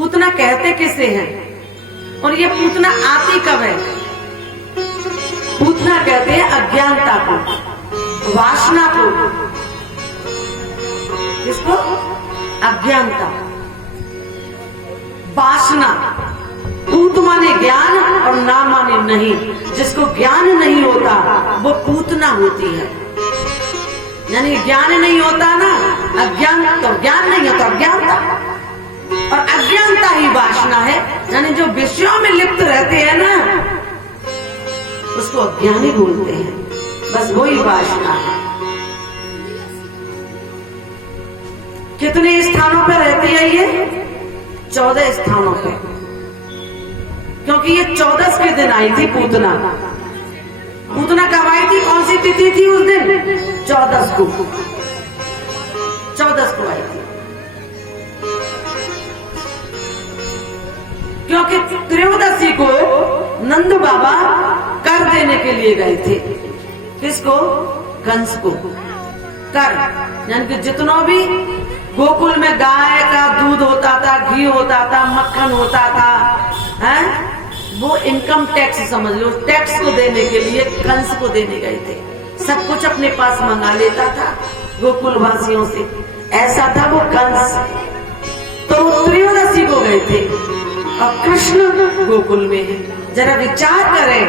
पूतना कहते किसे हैं और ये पूतना आती कब है? पूतना कहते हैं अज्ञानता को, वासना को। किसको? अज्ञानता, वासना। पूत माने ज्ञान और ना माने नहीं। जिसको ज्ञान नहीं होता वो पूतना होती है। यानी ज्ञान नहीं होता ना, अज्ञान, तो ज्ञान नहीं होता अज्ञानता, और अज्ञानता ही वासना है। यानी जो विषयों में लिप्त रहते हैं ना उसको अज्ञानी बोलते हैं। बस वही वासना है। कितने स्थानों पर रहती है ये? 14 स्थानों पे, क्योंकि ये 14 के दिन आई थी पूतना। पूतना कब आई थी? कौन सी तिथि थी उस दिन? 14 को, 14 को आई थी। क्योंकि त्रयोदशी को नंद बाबा कर देने के लिए गए थे। किसको? कंस को कर। यानी कि जितना भी गोकुल में गाय का दूध होता था, घी होता था, मक्खन होता था, हैं? वो इनकम टैक्स समझ लो, टैक्स को देने के लिए कंस को देने गए थे। सब कुछ अपने पास मंगा लेता था गोकुल वासियों से, ऐसा था वो कंस। तो त्रयोदशी को गए थे और कृष्ण गोकुल में है। जरा विचार करें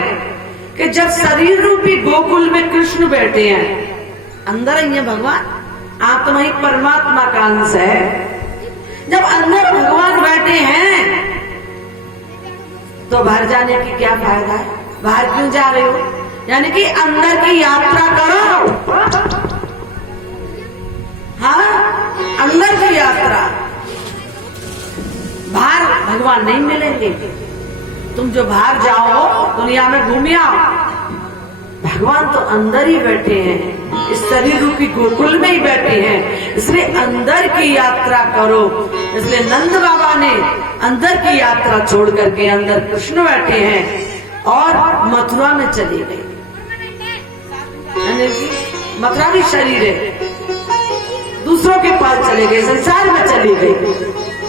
कि जब शरीर रूपी गोकुल में कृष्ण बैठे हैं, अंदर ही है भगवान, आत्मा ही परमात्मा का अंश है। जब अंदर भगवान बैठे हैं तो बाहर जाने की क्या फायदा है? बाहर क्यों जा रहे हो? यानी कि अंदर की यात्रा करो। हाँ, अंदर की यात्रा। बाहर भगवान नहीं मिलेंगे। तुम जो बाहर जाओ, दुनिया में घूम आओ, भगवान तो अंदर ही बैठे हैं, इस शरीर रूपी गोकुल में ही बैठे हैं। इसलिए अंदर की यात्रा करो। इसलिए नंद बाबा ने अंदर की यात्रा छोड़ करके अंदर कृष्ण बैठे हैं और मथुरा में चले गए। मथुरा भी शरीर है, दूसरों के पास चले गए, संसार में चले गए,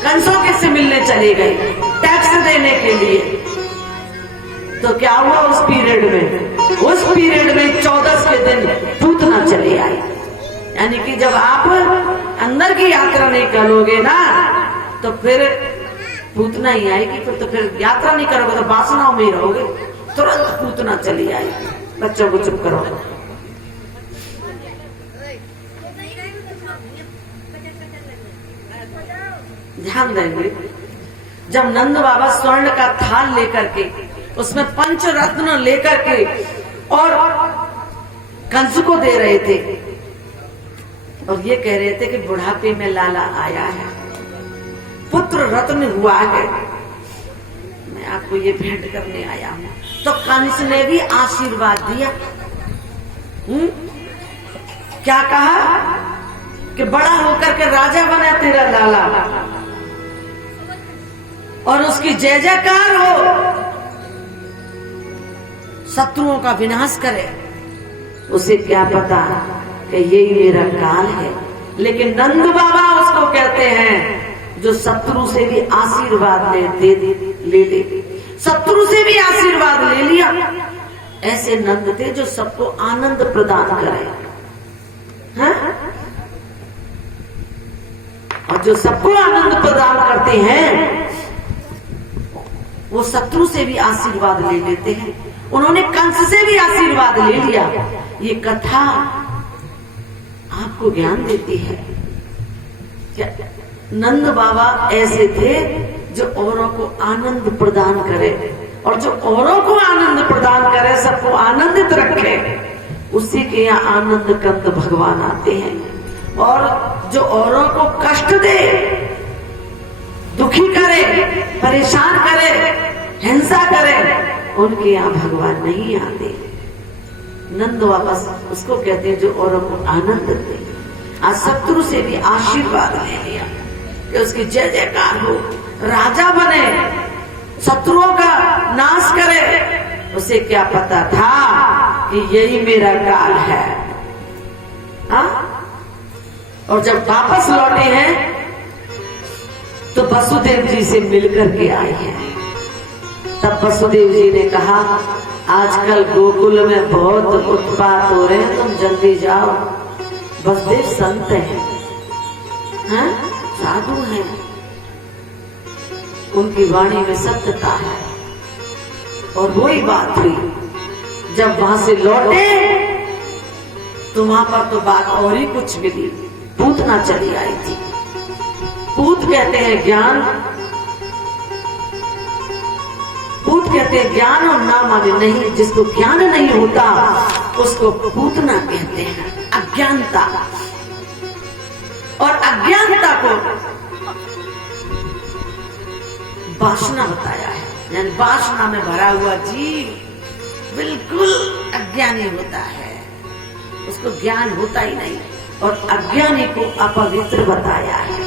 कंसों के से मिलने चले गए टैक्स देने के लिए। तो क्या हुआ उस पीरियड में? उस पीरियड में 14 के दिन पूतना चले आई। यानी कि जब आप अंदर की यात्रा नहीं करोगे ना तो फिर पूतना ही आएगी। फिर यात्रा नहीं करोगे तो वासनाओं में ही रहोगे। तुरंत पूतना चली आई। बच्चों को चुप करो। ध्यान देंगे, जब नंद बाबा स्वर्ण का थाल लेकर के, उसमें पंच रत्न लेकर के और कंस को दे रहे थे और ये कह रहे थे कि बुढ़ापे में लाला आया है, पुत्र रत्न हुआ है, मैं आपको ये भेंट करने आया हूं। तो कंस ने भी आशीर्वाद दिया। क्या कहा कि बड़ा होकर के राजा बना तेरा लाला और उसकी जय जयकार हो, शत्रुओं का विनाश करे। उसे क्या पता कि यही मेरा काल है। लेकिन नंद बाबा उसको कहते हैं जो शत्रु से भी आशीर्वाद ले शत्रु से भी आशीर्वाद ले लिया। ऐसे नंद थे जो सबको आनंद प्रदान करे, हाँ? और जो सबको आनंद प्रदान करते हैं वो शत्रु से भी आशीर्वाद ले लेते हैं। उन्होंने कंस से भी आशीर्वाद ले लिया। ये कथा आपको ज्ञान देती है। क्या नंद बाबा ऐसे थे जो औरों को आनंद प्रदान करे, और जो औरों को आनंद प्रदान करे, सबको आनंदित रखे, उसी के यहाँ आनंद कंद भगवान आते हैं। और जो औरों को कष्ट दे, दुखी करे, परेशान करे, हिंसा करे, उनके यहाँ भगवान नहीं आते। नंद बाबा उसको कहते हैं जो औरों को आनंद दे। आज शत्रु से भी आशीर्वाद ले लिया कि उसकी जय जयकार हो, राजा बने, शत्रुओं का नाश करे। उसे क्या पता था कि यही मेरा काल है, हाँ? और जब वापस लौटे हैं तो वसुदेव जी से मिलकर के आई है। तब वसुदेव जी ने कहा, आजकल गोकुल में बहुत उत्पात हो रहे हैं, तुम जल्दी जाओ। वसुदेव संत हैं, साधु हैं, उनकी वाणी में सत्यता है। और वही बात हुई, जब वहां से लौटे तो वहां पर तो बात और ही कुछ मिली। पूतना चली आई थी। पूत कहते हैं ज्ञान, पूत कहते हैं ज्ञान और ना माने नहीं। जिसको ज्ञान नहीं होता उसको पूतना कहते हैं, अज्ञानता। और अज्ञानता को वासना बताया है, यानी वासना में भरा हुआ जीव बिल्कुल अज्ञानी होता है, उसको ज्ञान होता ही नहीं। और अज्ञानी को अपवित्र बताया है।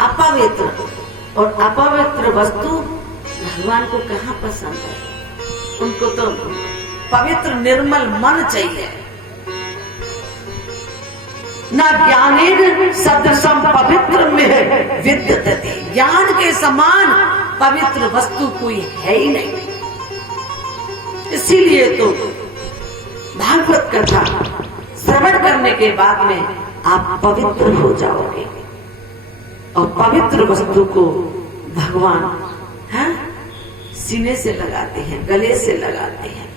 अपवित्र और अपवित्र वस्तु भगवान को कहाँ पसंद है? उनको तो पवित्र निर्मल मन चाहिए। ना ज्ञानेन सदृशम पवित्र में विद्यते, ज्ञान के समान पवित्र वस्तु कोई है ही नहीं। इसीलिए तो भागवत कथा श्रवण करने के बाद में आप पवित्र हो जाओगे। और पवित्र वस्तु को भगवान सीने से लगाते हैं, गले से लगाते हैं।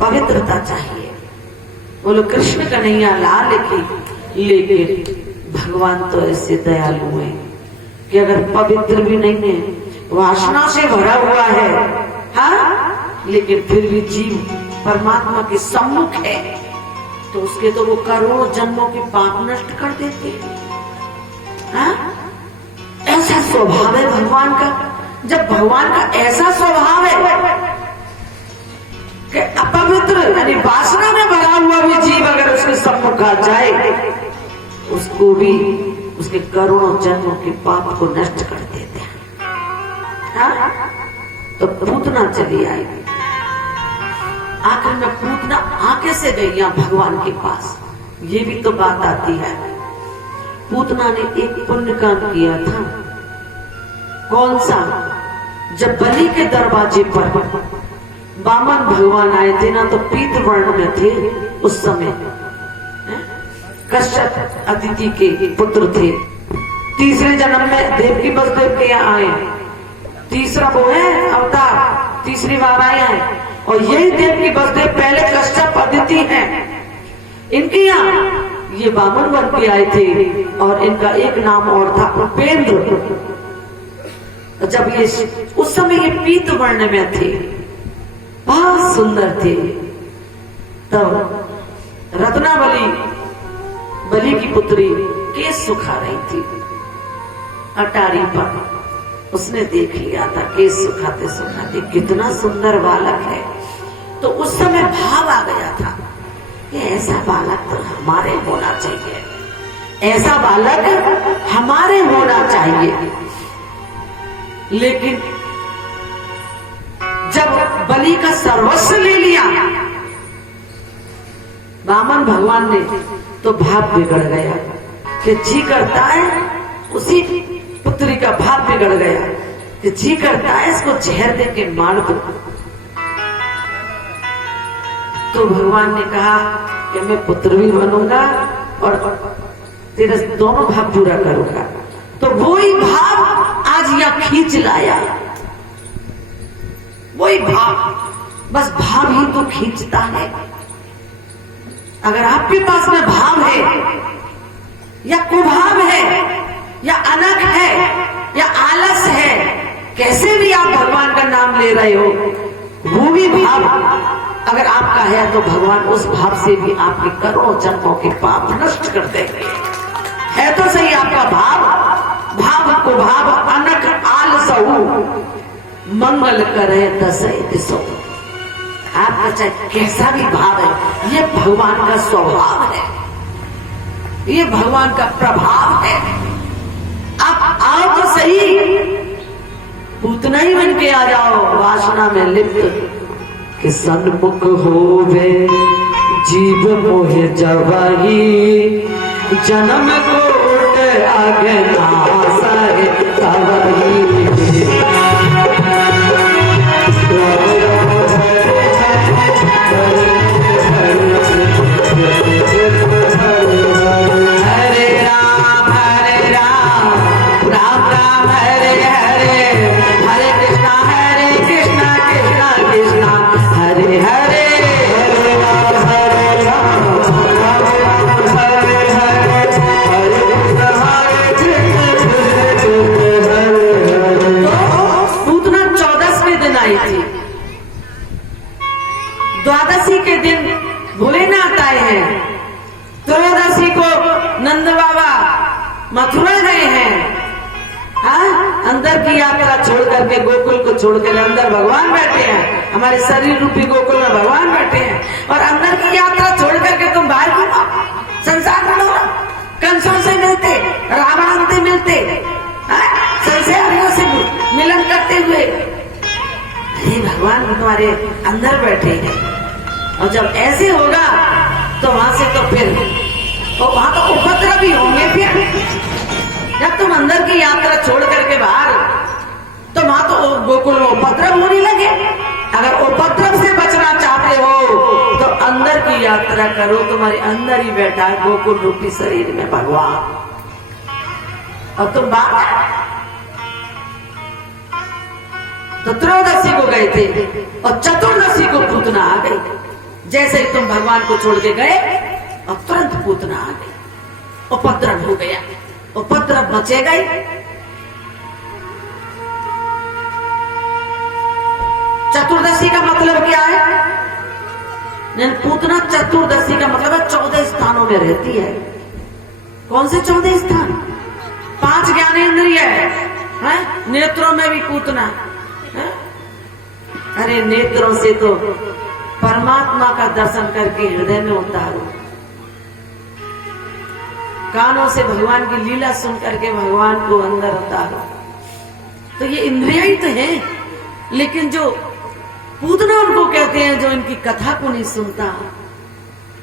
पवित्रता चाहिए। बोलो कृष्ण कन्हैया लाल की। लेकिन भगवान तो ऐसे दयालु हैं कि अगर पवित्र भी नहीं है, वासना से भरा हुआ है, लेकिन फिर भी जीव परमात्मा के सम्मुख है, तो उसके तो वो करोड़ों जन्मों के पाप नष्ट कर देते हैं। ऐसा स्वभाव है भगवान का। जब भगवान का ऐसा स्वभाव है कि अपवित्र यानी वासना में भरा हुआ भी जीव अगर उसके सम्मुख आ जाए, उसको भी उसके करोड़ों जन्मों के पाप को नष्ट कर देते हैं। तो पूतना चली आई। आखिर में पूतना आके से गई यहाँ भगवान के पास। ये भी तो बात आती है। पूतना ने एक पुण्य काम किया था। कौन सा? जब बलि के दरवाजे पर वामन भगवान आए थे ना, तो पीत वर्ण में थे उस समय। कश्यप अदिति के पुत्र थे। तीसरे जन्म में देवकी वसुदेव के यहाँ आए। तीसरा वो है अवतार, तीसरी बार आए हैं। और यही देवकी वसुदेव पहले कश्यप अदिति हैं। इनके यहाँ ये वामन वर्ण के आए थे और इनका एक नाम और था उपेंद्र। जब ये उस समय ये पीत वर्ण में थे, बहुत सुंदर थे। तब रत्नावली बलि की पुत्री केस सुखा रही थी अटारी पर। उसने देख लिया था केस सुखाते सुखाते कितना सुंदर बालक है। तो उस समय भाव आ गया था कि ऐसा बालक तो हमारे होना चाहिए, ऐसा बालक हमारे होना चाहिए। लेकिन जब बलि का सर्वस्व ले लिया वामन भगवान ने, तो भाव बिगड़ गया कि जी करता है, उसी पुत्री का भाव बिगड़ गया कि जी करता है इसको जहर दे के मार दो। तो भगवान ने कहा कि मैं पुत्र भी बनूंगा और तेरा दोनों भाव पूरा करूंगा। तो वही भाव आज यह खींच लाया। वही भाव, बस भाव ही तो खींचता है। अगर आपके पास में भाव है या कुभाव है या अनख है या आलस है, कैसे भी आप भगवान का नाम ले रहे हो, वो भी भाव अगर आपका है तो भगवान उस भाव से भी आपके करोड़ों जन्मों के पाप नष्ट कर देंगे। है तो सही आपका भाव, भाव को भाव अनक आलसहु मंगल करे दसई दिसो। आपका चाहे कैसा भी भाव है, ये भगवान का स्वभाव है, ये भगवान का प्रभाव है। आप आओ तो सही, पूतना ही बन के आ जाओ वासना में लिप्त कि सन्मुख होवे जीव मोहे जवाही, जन्म कोट आगे ना सारे द्वादशी के दिन भोलेनाथ आए हैं। त्रयोदशी को नंद बाबा मथुरा गए हैं। हाँ, अंदर की यात्रा छोड़ करके गोकुल को छोड़ कर अंदर भगवान बैठे हैं। हमारे शरीर रूपी गोकुल में भगवान बैठे हैं और अंदर की यात्रा छोड़ करके तुम बाहर घूमो, संसार में ढूंढो, कंसों से मिलते, रावण से मिलते, संसारियों से मिलन करते हुए। अरे भगवान तुम्हारे अंदर बैठे हैं और जब ऐसे होगा तो वहां से तो फिर वहां तो उपद्रव भी होंगे। फिर जब तुम अंदर की यात्रा छोड़ करके बाहर, तो वहां तो गोकुल में उपद्रव होने लगे। अगर उपद्रव से बचना चाहते हो तो अंदर की यात्रा करो। तुम्हारे अंदर ही बैठा है गोकुल रूपी शरीर में भगवान, और तुम बाहर। तो त्रयोदशी को गए थे और चतुर्दशी को पूतना आ गई। जैसे ही तुम भगवान को छोड़ के गए और तुरंत पूतना आ गई, उपद्रव हो गया, उपद्रव मचेगा ही। चतुर्दशी का मतलब क्या है? पूतना चतुर्दशी का मतलब है 14 स्थानों में रहती है। कौन से 14 स्थान? 5 ज्ञानेंद्रिय है, नेत्रों में भी पूतना है। अरे नेत्रों से तो परमात्मा का दर्शन करके हृदय में उतारो, कानों से भगवान की लीला सुन करके भगवान को अंदर उतारो। तो ये इंद्रियां ही तो हैं, लेकिन जो पूतना उनको कहते हैं जो इनकी कथा को नहीं सुनता,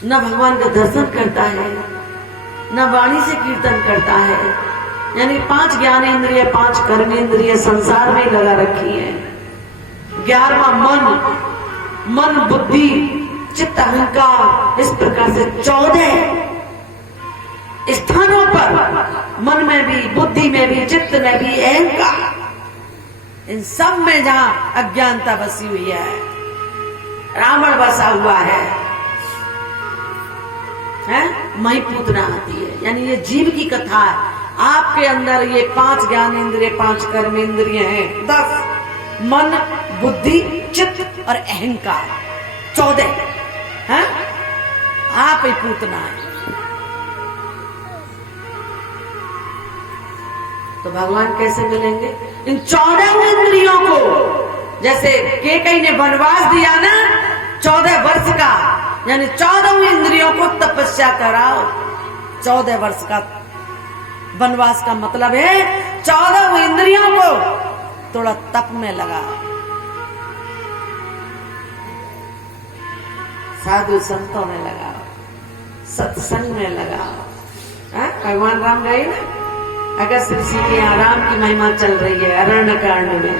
न भगवान का दर्शन करता है, न वाणी से कीर्तन करता है। यानी 5 ज्ञानेंद्रिय, 5 कर्मेंद्रिय संसार में लगा रखी है। 11वां मन, बुद्धि, चित्त, अहंकार, इस प्रकार से 14 स्थानों पर, मन में भी, बुद्धि में भी, चित्त में भी, अहंकार, इन सब में जहां अज्ञानता बसी हुई है, रावण बसा हुआ है, वही पूतना आती है। यानी ये जीव की कथा है। आपके अंदर ये 5 ज्ञानेंद्रिय, 5 कर्मेंद्रिय हैं, 10 मन, बुद्धि, चित्त और अहंकार, 14 है। आप ही पूतना है। तो भगवान कैसे मिलेंगे? इन 14 इंद्रियों को, जैसे केकई ने वनवास दिया ना 14 वर्ष का, यानी 14 इंद्रियों को तपस्या कराओ। 14 वर्ष का वनवास का मतलब है 14 इंद्रियों को थोड़ा तप में लगाओ, साधु संतों में लगाओ, सत्संग में लगाओ। भगवान राम गए ना, अगस्त ऋषि के यहाँ राम की महिमा चल रही है अरण्य कांड में।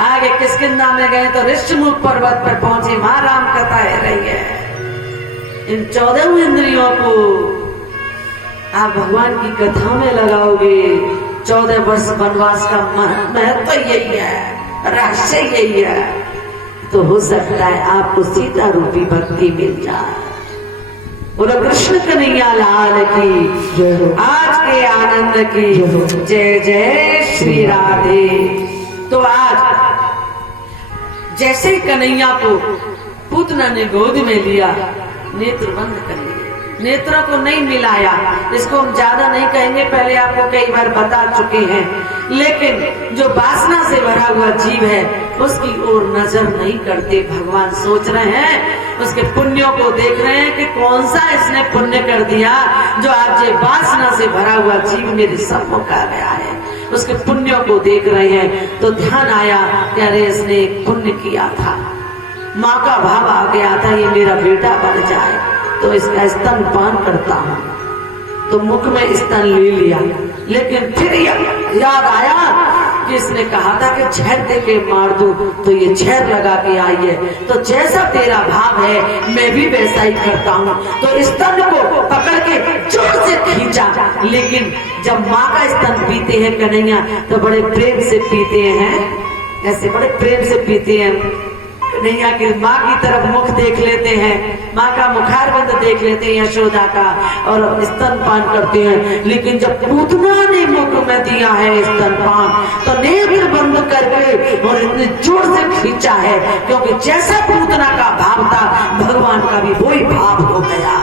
आगे किष्किंधा में गए तो ऋषिमुख पर्वत पर पहुंचे, वहां राम कथा है रही है। इन 14 इंद्रियों को आप भगवान की कथा में लगाओगे। 14 वर्ष वनवास का महत्व यही है, रहस्य यही है। तो हो सकता है आपको सीता रूपी भक्ति मिल जाए। बोलो कृष्ण कन्हैया लाल की, आज के आनंद की जय जय श्री राधे। तो आज जैसे कन्हैया को पूतना ने गोद में लिया, नेत्र बंद कर लिए, नेत्रों को नहीं मिलाया। इसको हम ज्यादा नहीं कहेंगे, पहले आपको कई बार बता चुके हैं। लेकिन जो वासना से भरा हुआ जीव है उसकी ओर नजर नहीं करते। भगवान सोच रहे हैं, उसके पुण्यों को देख रहे हैं कि कौन सा इसने पुण्य कर दिया जो आज ये वासना से भरा हुआ जीव मेरे सम्मुख आ गया है। उसके पुण्यों को देख रहे हैं तो ध्यान आया कि अरे इसने एक पुण्य किया था, माँ का भाव आ गया था, ये मेरा बेटा बन जाए तो इसका स्तनपान करता हूँ। तो मुख में स्तन ले लिया, लेकिन फिर याद आया कि इसने कहा था कि छेद दे के मार दूं, तो ये छेद लगा के आई है। तो जैसा तेरा भाव है मैं भी वैसा ही करता हूँ। तो स्तन को पकड़ के जोर से खींचा, लेकिन जब माँ का स्तन पीते हैं कन्हैया तो बड़े प्रेम से पीते हैं, ऐसे बड़े प्रेम से पीते हैं। कन्हैया की माँ की तरफ मुख देख लेते हैं, माँ का मुखारबंद देख लेते हैं यशोदा का, और स्तनपान करते हैं। लेकिन जब पूतना ने मुख में दिया है स्तनपान, तो नेत्र बंद करके और इतने जोर से खींचा है, क्योंकि जैसा पूतना का भाव था भगवान का भी वही भाव हो गया।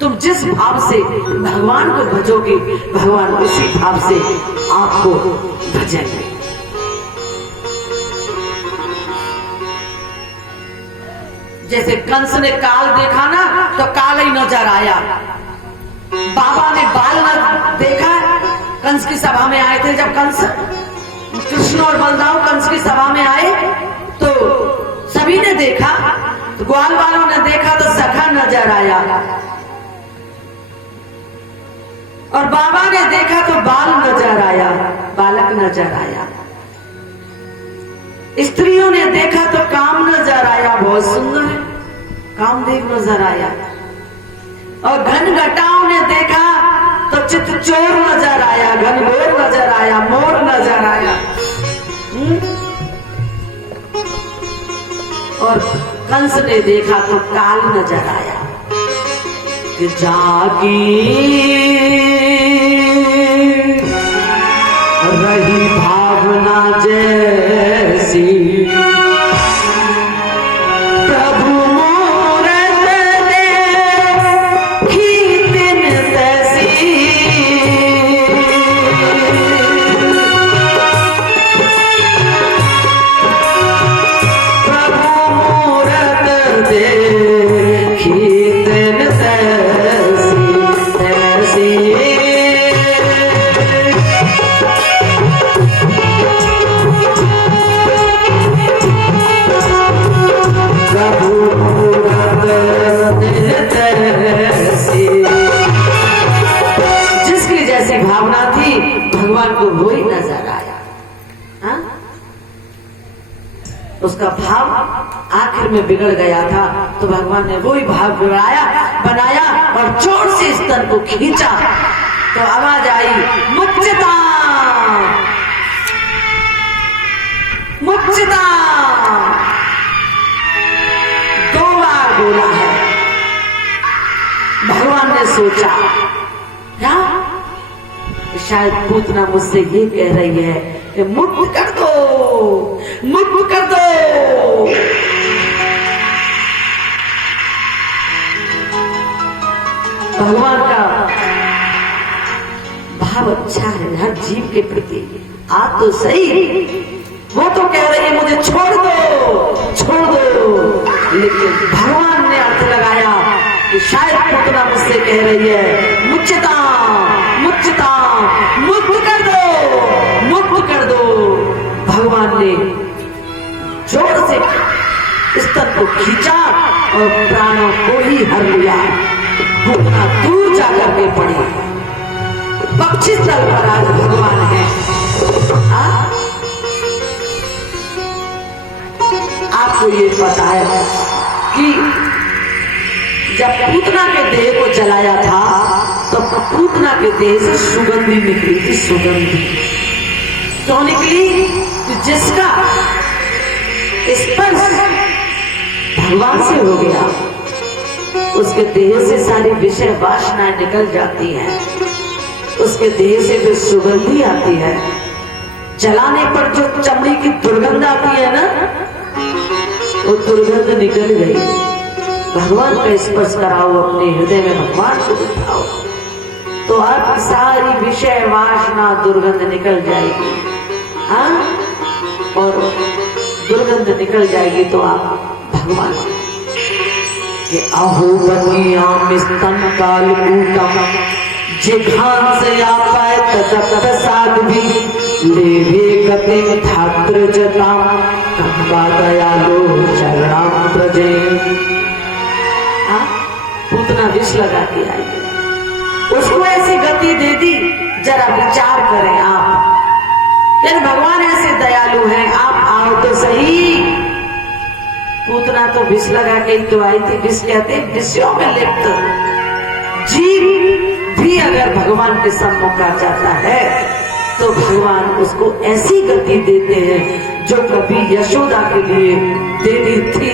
तुम जिस भाव से भगवान को भजोगे, भगवान उसी भाव से आपको भजेंगे। जैसे कंस ने काल देखा ना तो काल ही नजर आया, बाबा ने बाल न देखा। कंस की सभा में आए थे, जब कंस कृष्ण और बलदाऊ कंस की सभा में आए तो सभी ने देखा, तो ग्वाल वालों ने देखा तो सखा नजर आया, और बाबा ने देखा तो बाल नजर आया, बालक नजर आया। स्त्रियों ने देखा तो काम नजर आया, बहुत सुंदर है, कामदेव नजर आया। और घन घटाओं ने देखा तो चित चोर नजर आया, घनघोर नजर आया, मोर नजर आया। और कंस ने देखा तो काल नजर आया कि जागी रही भावना जैसी, प्रभु मूरत देखी दिन तैसी, प्रभु मूरत देखी दिन तैसी तैसी। जिसकी जैसी भावना थी भगवान को वही नजर आया। हा? उसका भाव आखिर में बिगड़ गया था, तो भगवान ने वही भाव बिगड़ाया बनाया और जोर से स्तन को खींचा तो आवाज आई, मुच्चिता मुच्चिता। दो बार बोला है। भगवान ने सोचा क्या शायद पूतना मुझसे ये कह रही है कि मुक्त कर दो, मुक्त कर दो। भगवान का भाव अच्छा है हर जीव के प्रति। आप तो सही, वो तो कह रही है मुझे छोड़ दो छोड़ दो, लेकिन भगवान ने अर्थ लगाया कि शायद पूतना मुझसे कह रही है मुच्चिता मुच्चिता, मुक्त कर दो मुक्त कर दो। भगवान ने जोर से स्तन को खींचा और प्राणों को ही हर लिया। पूतना दूर जाकर के पड़ी। पक्षी स्थल पर आज भगवान है। आपको ये पता है कि जब पूतना के देह को जलाया था तो पूतना के देह से सुगंधी निकली थी। सुगंधी क्यों निकली? जिसका स्पर्श भगवान से हो गया उसके देह से सारी विषय वासनाएं निकल जाती हैं, उसके देह से फिर सुगंधी आती है। जलाने पर जो चमड़ी की दुर्गंध आती है ना, वो दुर्गंध निकल गई। भगवान का स्पर्श कराओ, अपने हृदय में भगवान को बिठाओ, तो आपकी सारी विषय वासना दुर्गंध निकल जाएगी। हाँ, और दुर्गंध निकल जाएगी तो आप भगवान के अहोबनियाम स्तन कालकूटम जिघान से आपाय तदप्रसाद भी लेवे गतिम धात्र जताम कंबा दयालो शरणाम प्रजे। पूतना विष लगा के आई, उसको ऐसी गति दे दी, जरा विचार करें आप। यार भगवान ऐसे दयालु हैं, आप आओ तो सही। पूतना तो विष लगा के तो आई थी, विष कहते विषयों में लिप्त जीव भी अगर भगवान के सम्मुख आ जाता है तो भगवान उसको ऐसी गति देते हैं जो कभी यशोदा के लिए देनी थी।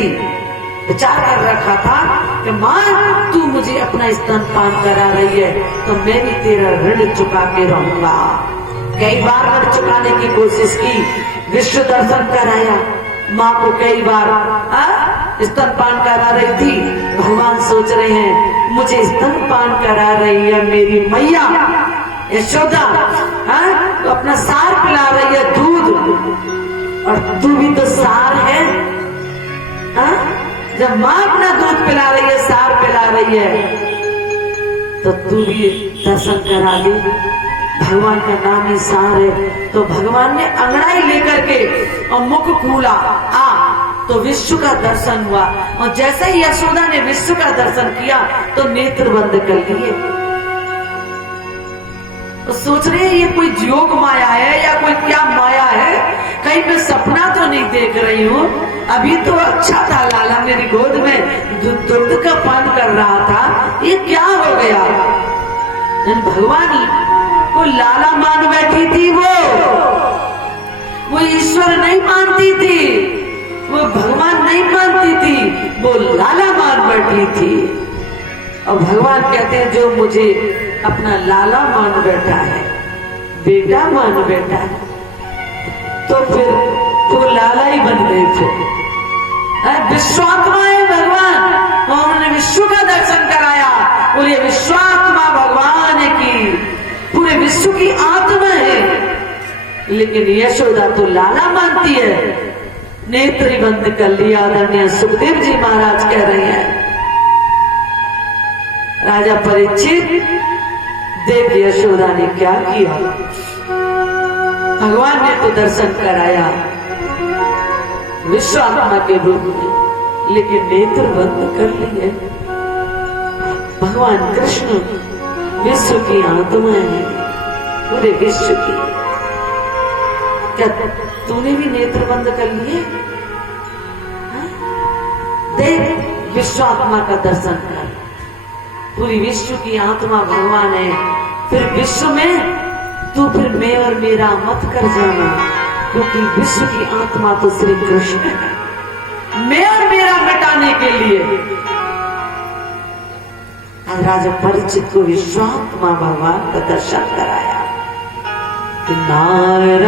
विचार कर रखा था कि मां तू मुझे अपना स्तनपान करा रही है तो मैं भी तेरा ऋण चुका के रहूंगा। कई बार ऋण चुकाने की कोशिश की, विश्व दर्शन कराया, माँ को कई बार स्तनपान करा रही थी। भगवान सोच रहे हैं मुझे स्तनपान करा रही है मेरी मैया यशोदा, तो अपना सार पिला रही है दूध, और तू भी तो सार है। जब माँ अपना दूध पिला रही है, सार पिला रही है, तो तू भी दर्शन करा दे। भगवान का नाम ही सार है। तो भगवान ने अंगड़ाई लेकर के और मुख खोला, तो विश्व का दर्शन हुआ। और जैसे ही यशोदा ने विश्व का दर्शन किया तो नेत्र बंद कर लिए। तो सोच रहे हैं ये कोई योग माया है या कोई क्या माया है, कहीं मैं सपना तो नहीं देख रही हूँ। अभी तो अच्छा था, लाला मेरी गोद में दूध का पान कर रहा था, ये क्या हो गया। भगवान को लाला मान बैठी थी, वो ईश्वर नहीं मानती थी, वो भगवान नहीं मानती थी, वो लाला मान बैठी थी। और भगवान कहते हैं जो मुझे अपना लाला मान बैठा है, बेटा मान बैठा है, तो फिर तो लाला ही बन गए। फिर विश्वात्मा है भगवान, उन्होंने विश्व का दर्शन कराया। बोलिए विश्वात्मा भगवान की, पूरे विश्व की आत्मा है। लेकिन यशोदा तो लाला मानती है। नेत्री बंद कर लिया। आदरणीय सुखदेव जी महाराज कह रहे हैं, राजा परीक्षित देव यशोदा ने क्या किया। भगवान ने तो दर्शन कराया विश्वात्मा के रूप में, लेकिन नेत्र बंद कर लिए। भगवान कृष्ण विश्व की आत्मा है, पूरे विश्व की। क्या तूने भी नेत्र बंद कर लिए? देख विश्वात्मा का दर्शन कर, पूरी विश्व की आत्मा भगवान है। फिर विश्व में तू फिर मैं और मेरा मत कर जाना, क्योंकि विश्व की आत्मा तो श्री कृष्ण है। मैं और मेरा मिटाने के लिए राजा परीक्षित को विश्वात्मा भगवान का दर्शन कराया। नारायण